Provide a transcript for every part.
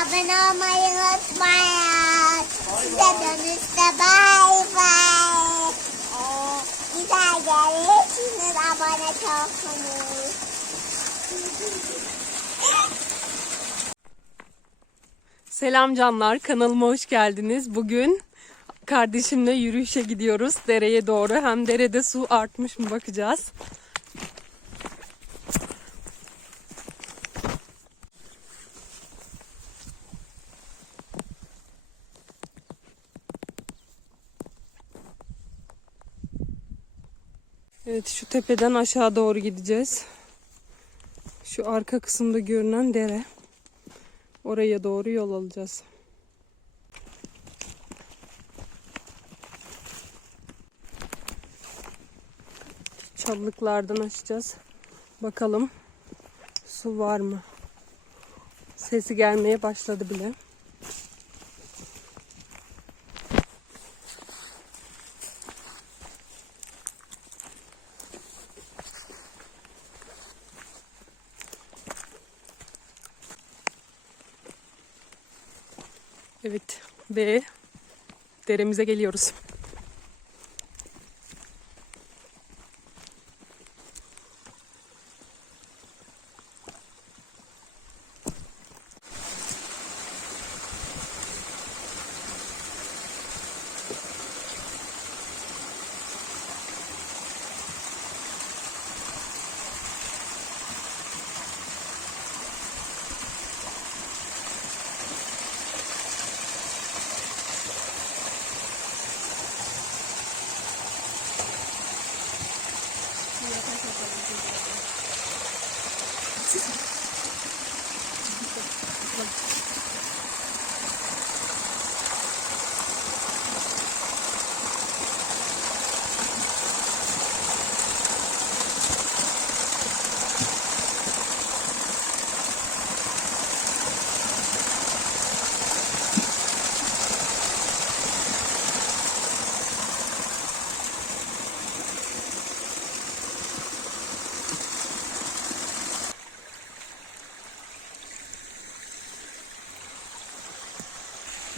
Abone olmayı unutmayın. Size dönüşte bay bay. Ee, güzel gelirsiniz abone olsunuz. Selam canlar, kanalıma hoş geldiniz. Bugün kardeşimle yürüyüşe gidiyoruz dereye doğru. Hem derede su artmış mı bakacağız. Evet şu tepeden aşağı doğru gideceğiz. Şu arka kısımda görünen dere. Oraya doğru yol alacağız. Çalılıklardan açacağız. Bakalım su var mı? Sesi gelmeye başladı bile. Evet ve deremize geliyoruz.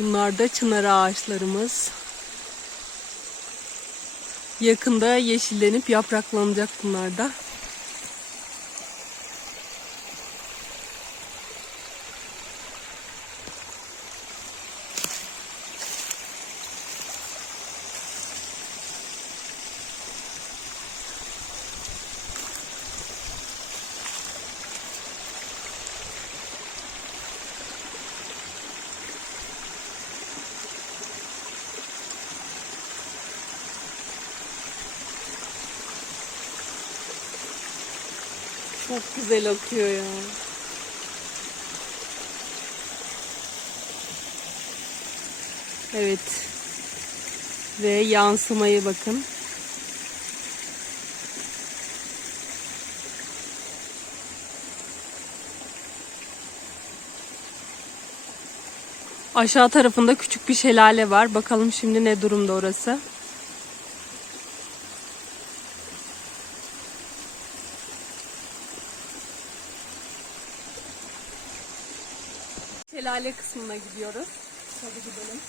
Bunlar da çınar ağaçlarımız. Yakında yeşillenip yapraklanacak bunlar da. Çok güzel akıyor ya. Evet. Ve yansımayı bakın. Aşağı tarafında küçük bir şelale var. Bakalım şimdi ne durumda orası. Şelale kısmına gidiyoruz. Hadi gidelim.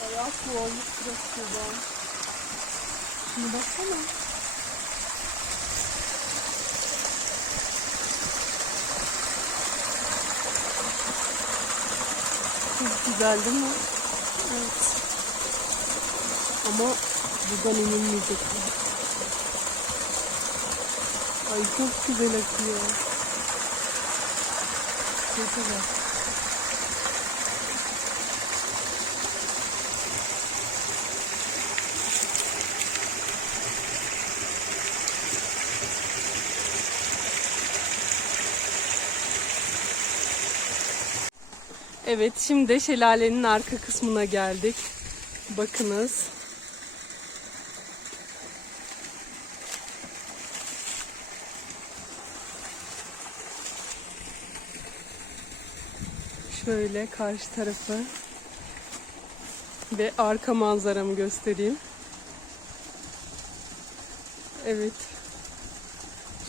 Bayağı olmuş burası da. Şimdi baksana. Güzel değil mi? Evet. Ama buradan inilmeyecek. Ay çok güzel akıyor. Çok güzel. Evet şimdi şelalenin arka kısmına geldik. Bakınız. Şöyle karşı tarafı ve arka manzaramı göstereyim. Evet.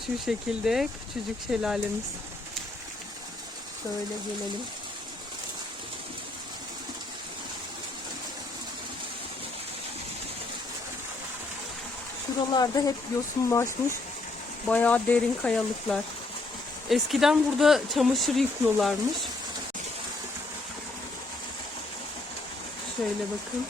Şu şekilde küçücük şelalemiz. Şöyle gelelim. Şuralarda hep yosunlaşmış. Bayağı derin kayalıklar. Eskiden burada çamaşır yıkıyorlarmış. Şöyle bakın.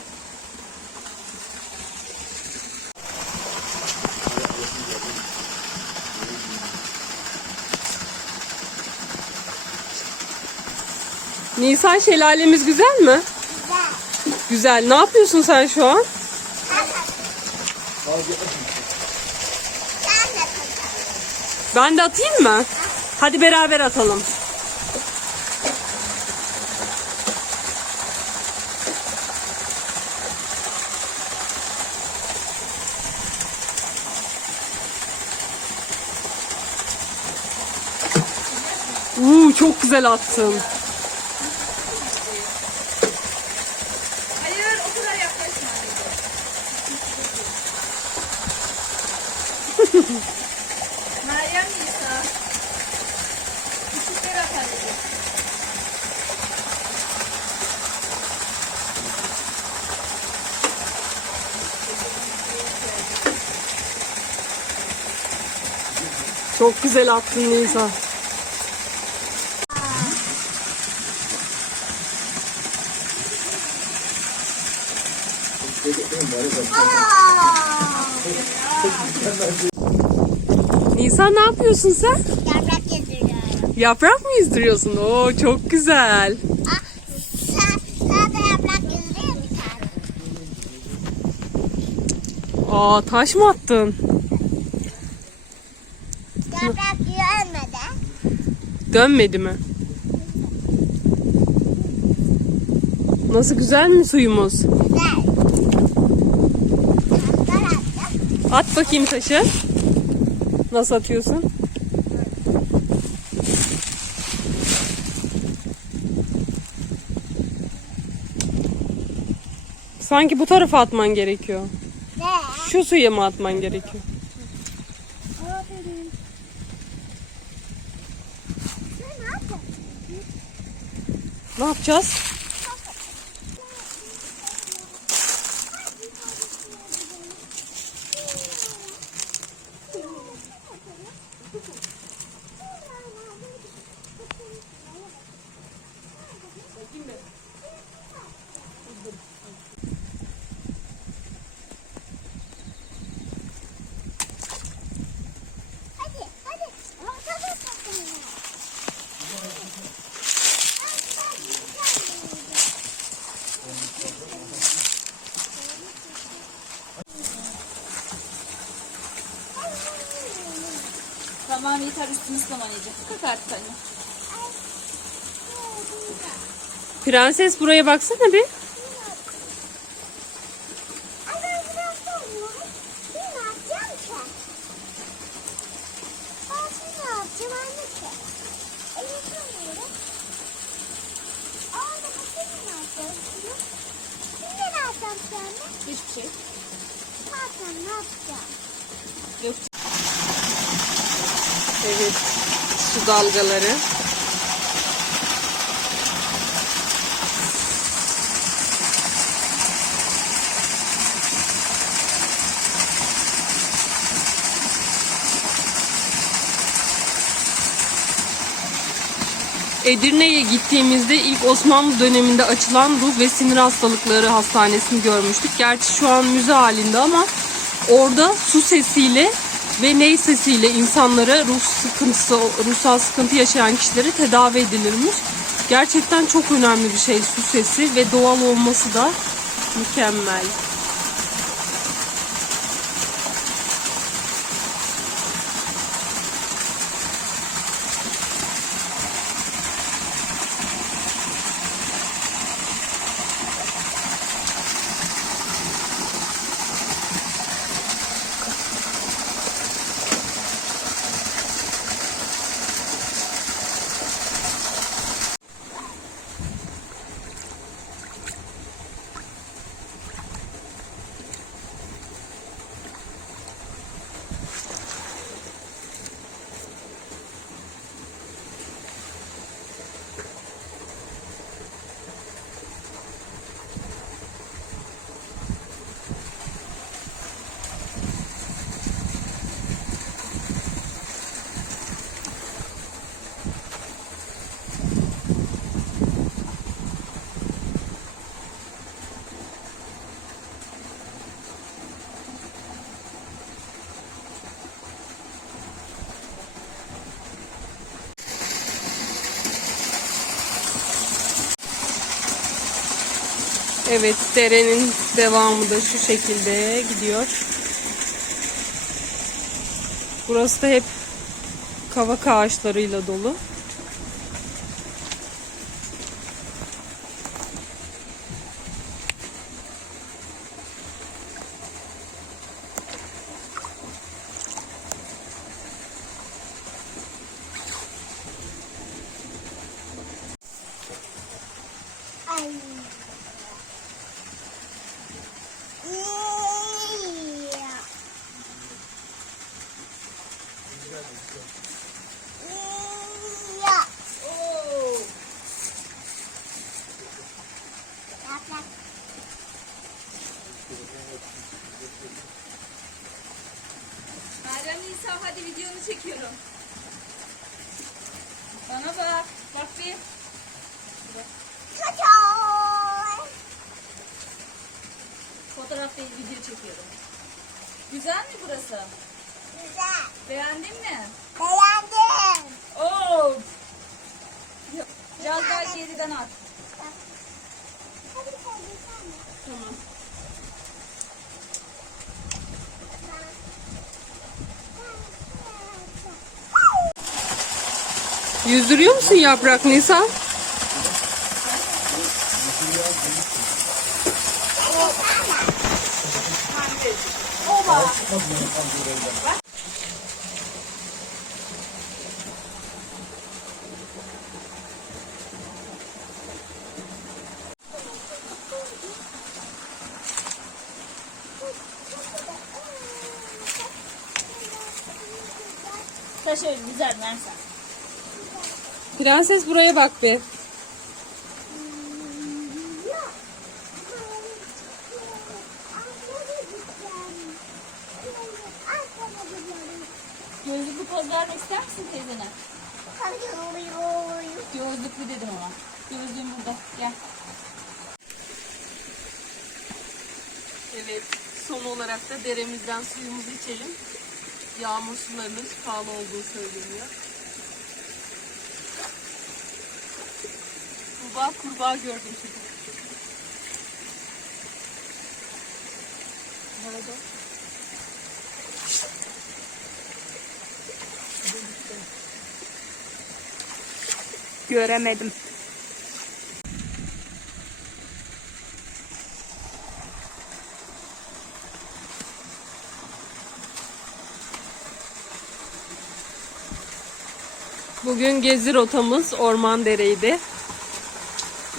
Nisan şelalemiz güzel mi? Güzel. Güzel. Ne yapıyorsun sen şu an? Ben de atayım mı? Hadi beraber atalım. Uuu çok güzel attın. Meryem Nisa. Küçükler atalım. Çok güzel attın Nisa. Aa! Nisan ne yapıyorsun sen? Yaprak yediriyorum. Yaprak mı izdiriyorsun? Oo çok güzel. Ah, sen, sen de yaprak bir tane. Aa taş mı attın? Yaprak yürümedi. Dönmedi mi? Nasıl güzel mi suyumuz? Güzel. At bakayım taşı. Nasıl atıyorsun? Sanki bu tarafa atman gerekiyor. Şu suya mı atman gerekiyor? Ne yapacağız? Yeter üstünü ıslamayacak. Kalk artık anne. Prenses buraya baksana bir. Ay ben biraz sonra. Ben ne yapacağım ki? Ben şimdi ne yapacağım anne ki? Elimi tutuyorum. Aa da bakayım ne yapacağım şimdi? Şimdi ne yapacağım ki anne? Hiçbir şey. Ne yapacağım ne yapacağım? Evet. Su dalgaları. Edirne'ye gittiğimizde ilk Osmanlı döneminde açılan ruh ve sinir hastalıkları hastanesini görmüştük. Gerçi şu an müze halinde ama orada su sesiyle ve ney sesiyle insanlara ruh sıkıntısı, ruhsal sıkıntı yaşayan kişilere tedavi edilirmiş. Gerçekten çok önemli bir şey su sesi ve doğal olması da mükemmel. Evet derenin devamı da şu şekilde gidiyor. Burası da hep kavak ağaçlarıyla dolu. Hadi videonu çekiyorum. Bana bak. Bak bir. Çocuğum. Fotoğraf değil video çekiyorum. Güzel mi burası? Güzel. Beğendin mi? Beğendim. Oo. Biraz daha geriden at. Tamam. Yüzdürüyor musun yaprak Nisa? Sen şöyle güzel versen. Prenses buraya bak bir. Gözlüklü poz vermek ister misin teyzene? Gözlüklü dedim ama. Gözlüğüm burada. Gel. Evet, son olarak da deremizden suyumuzu içelim. Yağmur sularının şifalı olduğu söyleniyor. Kurbağa kurbağa gördüm şimdi. Nerede? Göremedim. Bugün gezi rotamız Orman Dere'ydi.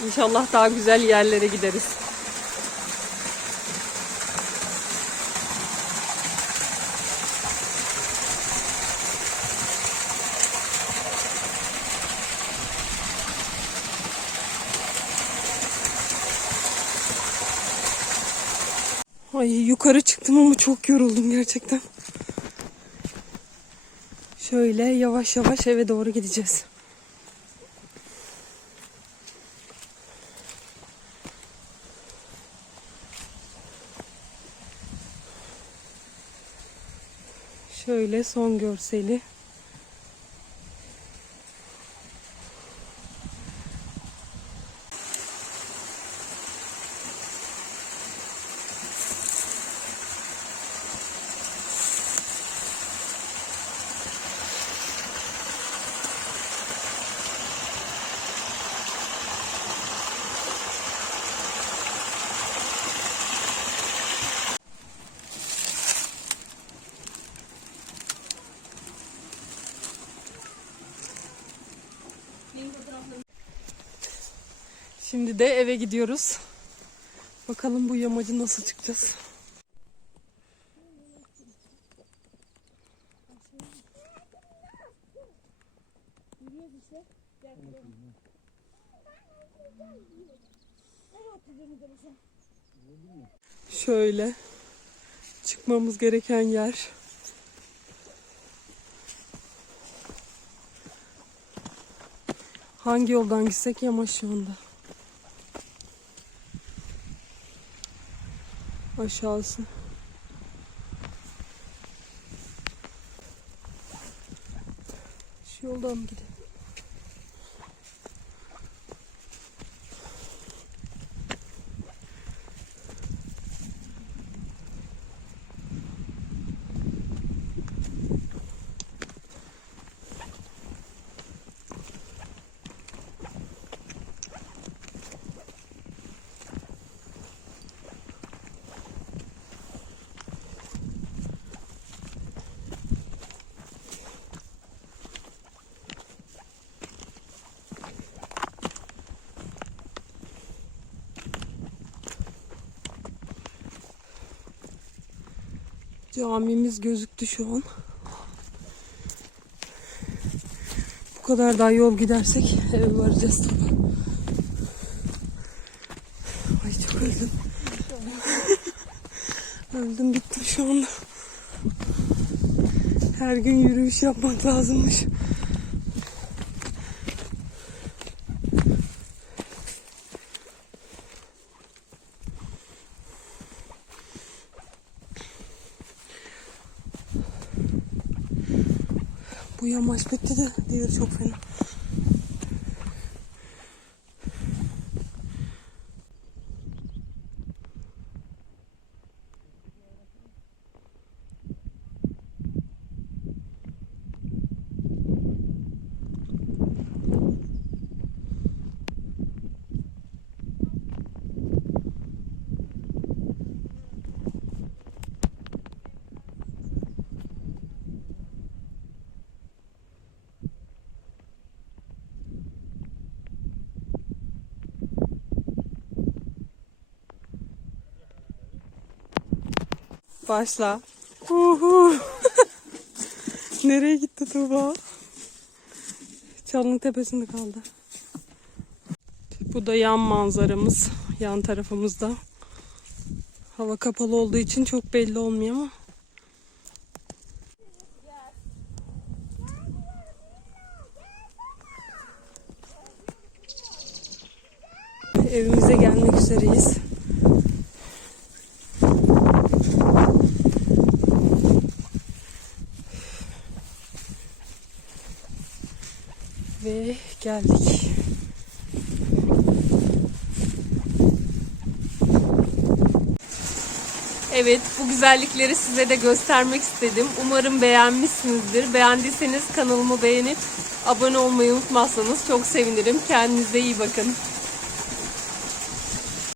İnşallah daha güzel yerlere gideriz. Ay yukarı çıktım ama çok yoruldum gerçekten. Şöyle yavaş yavaş eve doğru gideceğiz. Şöyle son görseli. Şimdi de eve gidiyoruz. Bakalım bu yamacı nasıl çıkacağız. Şöyle çıkmamız gereken yer. Hangi yoldan gitsek yamaç şu anda. Aşağısı. Şu yoldan mı gidelim? Camimiz gözüktü şu an. Bu kadar daha yol gidersek eve varacağız tabii. Ay çok öldüm. öldüm bittim şu anda. Her gün yürüyüş yapmak lazımmış. Bu yamaç bitti de diğeri çok fena. Başla. Uhu. Nereye gitti Tuğba? Çalının tepesinde kaldı. Bu da yan manzaramız. Yan tarafımızda. Hava kapalı olduğu için çok belli olmuyor ama. Evimize gelmek üzereyiz. Ve geldik. Evet, bu güzellikleri size de göstermek istedim. Umarım beğenmişsinizdir. Beğendiyseniz kanalımı beğenip abone olmayı unutmazsanız çok sevinirim. Kendinize iyi bakın.